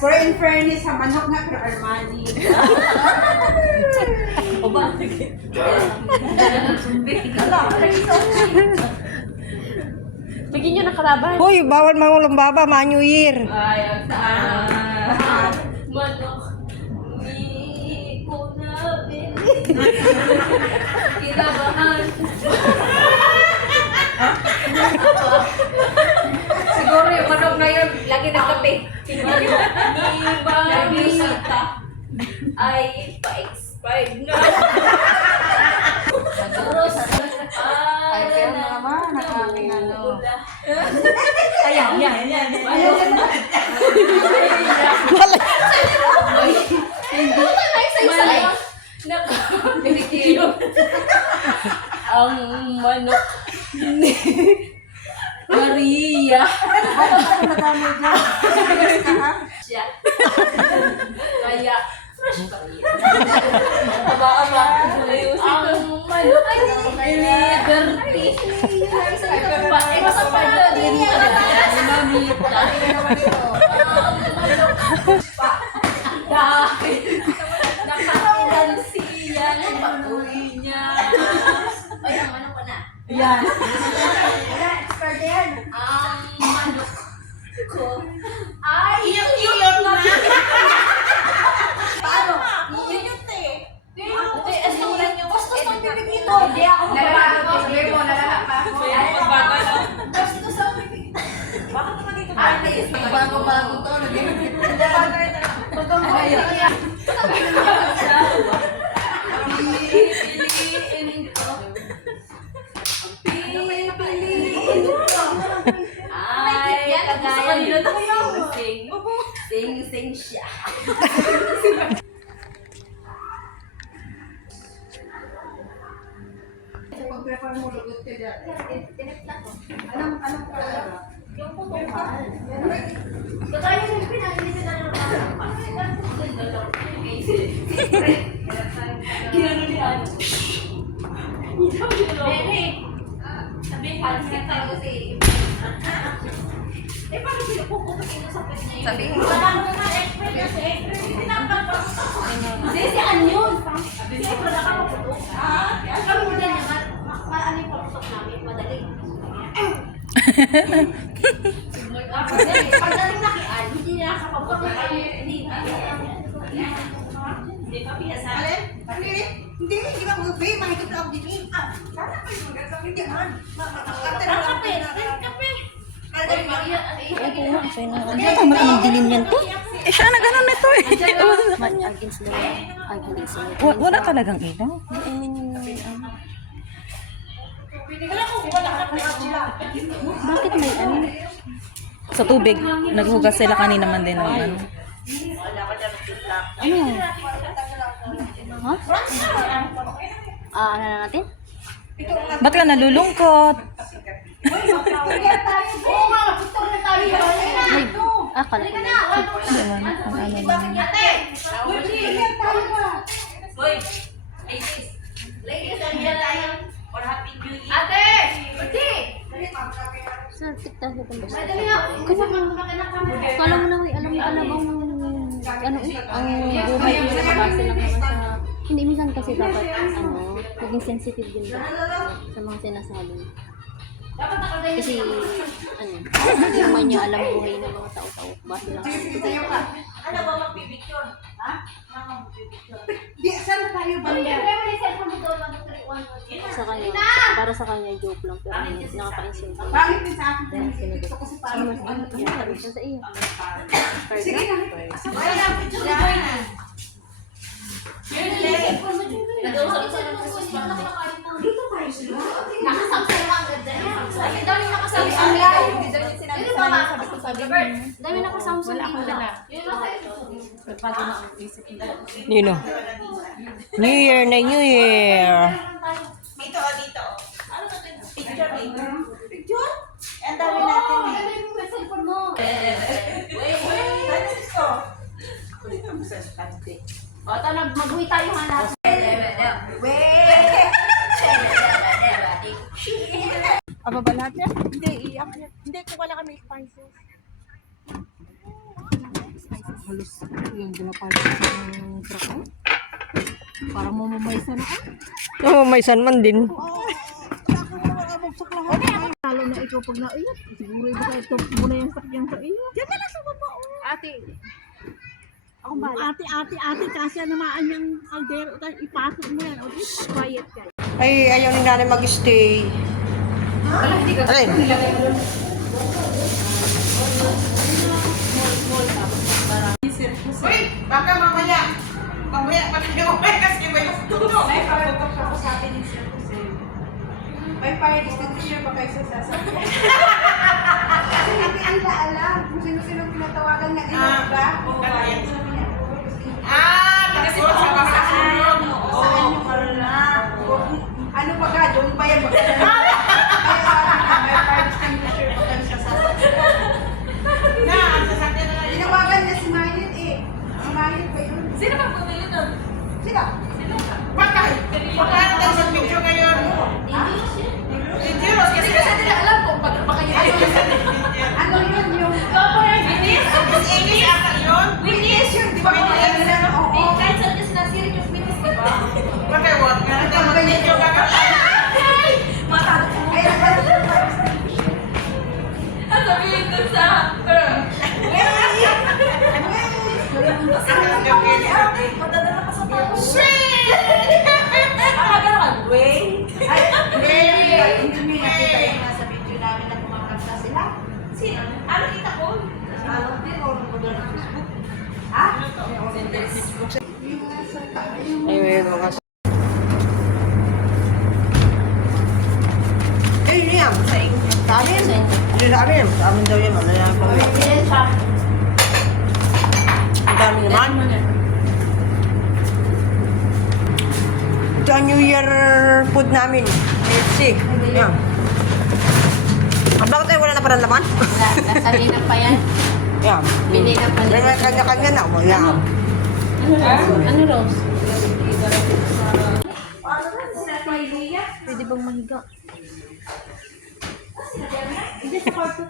Pero in fairness, sa manok nga, pero Armani. O ba? Bigyan nyo ng kalaban. Hoy, bawal mangulong baba, New Year. Ay, saan? Manok. Ni ko namin. Kinabahan. Siguro yung manok na yun, lagi nagkape. Ni Babita ay pa-expired na. Siguro sa Ay, kaya naman, nakaking ano. Ayan, yan, yan. Ang manok ni Maria. Siya. Kaya, fresh pa rin. Aba. Ang manok ni Liberty. Pa-expired din ni Mamita. Dahil nakailan siya ng pag-uwi niya. Ay, ang ano pa na? Yan. Ang manok ko ay iyong na. Paano? Iyong te. Bastos ng bibig nito. Hindi ako Lalala ko, sabi mo, lalala pa ako. Bastos ang bibig. Bakit naman dito? Bago-bago to. Pipiliin ko. Pipiliin ko. Ay, kagaya sing siya. Pag-prepare mo, lugot ka dyan. Anong kalala? Yung putukan. Kagaya ng pinag-isin na naman. Ginano ni Ano. Nene, sabihin ka kasi. Eh, paano pinupuputukin mo sa pwede na yun? Sabihin ko. Wala mo na expert kasi. Hindi, si Anyon. Si April nakapuputok. Kami mo din naman. Ano yung paputok namin? Madali. Pagdating na kay Ann, hindi niya nakapaputok. Hindi pa pinasabi. Alin? Hindi ba mo ba? Mahigit lang din. Sana kayo magandang hindi man. Kape. Tama ka ng dilim yan to. Eh, siya na ganun nito eh. Wala talagang ilaw. Bakit may ano? Sa tubig. Naghugas sila kanina man din ng ano. Ano? Ha? Ano na natin? Ba't ka nalulungkot? Akala ko na. Diba? Ang ano lang. Boy, ladies and gentlemen, for happy New Year. Ate! Sa TikTok ko ba? Madali nga. Kala mo na may alam na bang ano ang buhay mo kasi lang naman sa hindi minsan kasi dapat ano maging sensitive din ba sa mga sinasabi. Kasi ano hindi naman niya alam buhay ng mga tao-tao base lang sa TikTok. Ano ba magpipicture? Ha? Ano magpipicture? Di, saan tayo ba? Sa kanya, para sa kanya joke lang pero nakaka-insulto. Bakit din sa akin? Kaya sinagot. Gusto ko si Paro. Ano sa iyo? Sige na. Wala na picture ni Boy na. Nag-uusap sa ng Christmas party. Dito tayo sila. Nakasamsay lang agad dyan. Sabi daw yung nakasamsay. Ang layo. Hindi daw yung sinabi sa amin. Sabi ko sabi ko. Dami naka-Samsung dito. Yun lang You know. New Year na New Year. Dito o dito. Ano to? Picture dito. Picture? Ang dami natin eh. may cellphone mo. Ano gusto? Dito mo sa stante. O, ito na, mag-uwi tayo hanap. Aba ba lahat yan? Hindi, iyak. Hindi, kung wala kami spices. Spices. halos yung dalapan ng truck mo. Parang mamamaysa na Oo, may sanman din. Lalo na ikaw pag naiyat, siguro iba ka ito muna yung sakyan sa iyo. Diyan na lang sa baba. Ate, ako ba? Ate, kasi namaan yung kaldero. Ipasok mo yan. O, quiet ka. Ay, ayaw ni nanay mag-stay. Alin? Uy, baka mamaya. Mamaya pa tayo umay kasi may tutok. May pagkakas ako sa atin ni Sir Jose. May fire extinguisher ba kayo sa sasakyan? Kasi hindi nila alam kung sino-sino pinatawagan na ina, ba? Kasi sa kasasunod. Saan yung ano pa ka, doon pa yan. Kaya may fire extinguisher pa kayo sa sasakyan. Ang sasakyan na lang. Tinawagan niya si Mayet eh. Si Mayet ba yun? Sino bang bumili doon? Sila. Bakay! Magkano tayo sa picture ngayon? Indiros kasi Kasi nila alam kung baka yun. Ano yun yung... Miss Amy ata yun? Witness yun, di ba? Oo. Kahit saan niya sinasirit yung witness, di ba? Bakay what? Meron tayo mag-video ka ka. Kaya nagkaroon Ang sabihin dun sa... Madadala ka sa tao. Akagano ka, wait. Ay, hindi nakita yung nasa video namin na kumakanta sila. Ano kita ko? Ano din, o nung ng Facebook. Ha? Ay, may mga... Eh, yun yan. Sa amin. Hindi sa amin. Sa amin daw yun. Ano yan? Ang dami naman. Ito ang New Year food namin. KFC. Yan. Bakit tayo wala na parang laman? Nasalina pa yan. Yan. Binila pa May nila. kanya-kanya na. Yan. Ano, Rose? Pwede bang mahiga? Hindi sa kwarto.